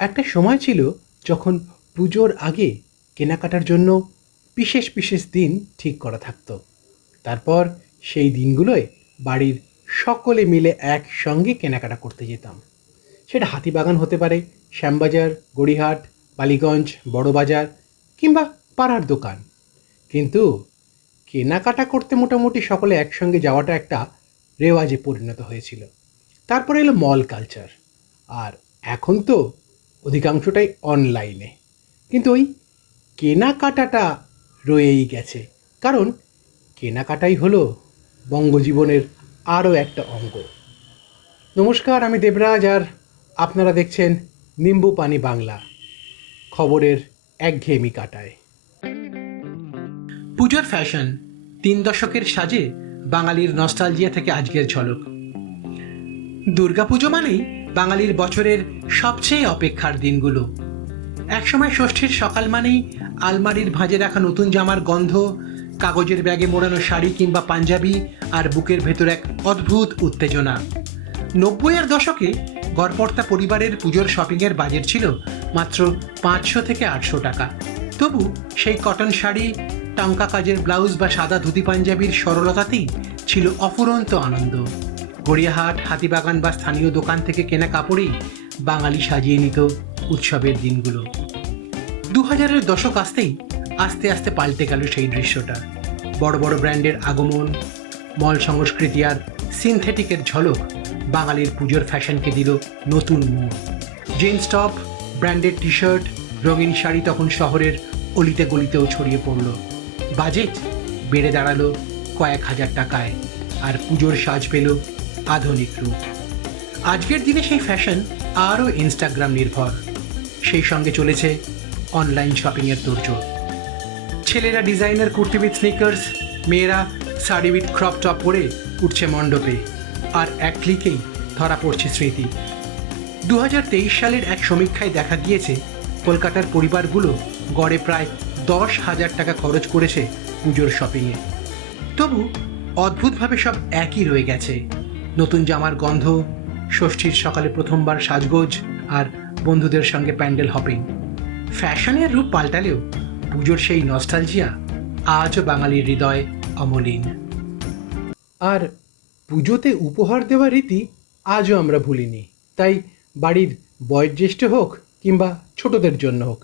একটা সময় ছিল যখন পুজোর আগে কেনাকাটার জন্য বিশেষ বিশেষ দিন ঠিক করা থাকতো। তারপর সেই দিনগুলোয় বাড়ির সকলে মিলে একসঙ্গে কেনাকাটা করতে যেতাম। সেটা হাতিবাগান হতে পারে, শ্যামবাজার, গড়িয়াহাট, বালিগঞ্জ, বড়বাজার কিংবা পাড়ার দোকান। কিন্তু কেনাকাটা করতে মোটামুটি সকলে একসঙ্গে যাওয়াটা একটা রেওয়াজে পরিণত হয়েছিল। তারপরে এলো মল কালচার, আর এখন তো অধিকাংশটাই অনলাইনে। কিন্তু ওই কেনাকাটাটা রয়েই গেছে, কারণ কেনাকাটাই হলো বঙ্গজীবনের আরও একটা অঙ্গ। নমস্কার, আমি দেবরাজ, আর আপনারা দেখছেন নিম্বু পানি বাংলা, খবরের একঘেয়েমি কাটায়। পুজোর ফ্যাশন, 3 দশকের সাজে বাঙালির নস্টালজিয়া থেকে আজকের ঝলক। দুর্গাপুজো মানেই বাঙালির বছরের সবচেয়ে অপেক্ষার দিনগুলো। একসময় ষষ্ঠীর সকাল মানেই আলমারির ভাঁজে রাখা নতুন জামার গন্ধ, কাগজের ব্যাগে মোড়ানো শাড়ি কিংবা পাঞ্জাবি, আর বুকের ভেতর এক অদ্ভুত উত্তেজনা। 90-এর দশকে গড়পড়তা পরিবারের পুজোর শপিংয়ের বাজেট ছিল মাত্র 500 থেকে 800 টাকা। তবু সেই কটন শাড়ি, টাঙ্কা কাজের ব্লাউজ বা সাদা ধুতি পাঞ্জাবির সরলতাতেই ছিল অফুরন্ত আনন্দ। গড়িয়াহাট, হাতিবাগান বা স্থানীয় দোকান থেকে কেনা কাপড়েই বাঙালি সাজিয়ে নিত উৎসবের দিনগুলো। 2000-এর দশক আসতেই আস্তে আস্তে পাল্টে গেল সেই দৃশ্যটা। বড় বড় ব্র্যান্ডের আগমন, মল সংস্কৃতি আর সিনথেটিকের ঝলক বাঙালির পুজোর ফ্যাশনকে দিল নতুন মোড়। Jeans top, branded T shirt, রঙিন শাড়ি তখন শহরের অলিতে গলিতেও ছড়িয়ে পড়ল। বাজেট বেড়ে দাঁড়ালো কয়েক হাজার টাকায়, আর পুজোর সাজ পেল আধুনিক রূপ। আজকের দিনে সেই ফ্যাশন আরও ইনস্টাগ্রাম নির্ভর। সেই সঙ্গে চলেছে অনলাইন শপিংয়ের তোড়জোড়। ছেলেরা ডিজাইনার কুর্তি উইথ স্নিকার্স, মেয়েরা শাড়ি উইথ ক্রপ টপ পরে উঠছে মণ্ডপে, আর এক ক্লিকেই ধরা পড়ছে স্মৃতি। 2023 সালের এক সমীক্ষায় দেখা গিয়েছে কলকাতার পরিবারগুলো গড়ে প্রায় 10,000 টাকা খরচ করেছে পুজোর শপিংয়ে। তবু অদ্ভুতভাবে সব একই রয়ে গেছে। নতুন জামার গন্ধ, ষষ্ঠীর সকালে প্রথমবার সাজগোজ, আর বন্ধুদের সঙ্গে প্যান্ডেল হপিং। ফ্যাশনের রূপ পাল্টালেও পুজোর সেই নস্টালজিয়া আজও বাঙালির হৃদয় অমলিন। আর পুজোতে উপহার দেওয়ার রীতি আজও আমরা ভুলিনি। তাই বাড়ির বয়োজ্যেষ্ঠ হোক কিংবা ছোটদের জন্য হোক,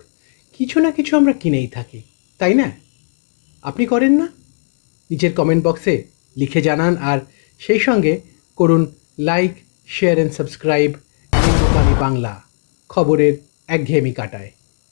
কিছু না কিছু আমরা কিনেই থাকি, তাই না? আপনি করেন না? নিচের কমেন্ট বক্সে লিখে জানান, আর সেই সঙ্গে করুন লাইক, শেয়ার অ্যান্ড সাবস্ক্রাইব নিম্বু পানি বাংলা, খবরের একঘেয়েমি কাটায়।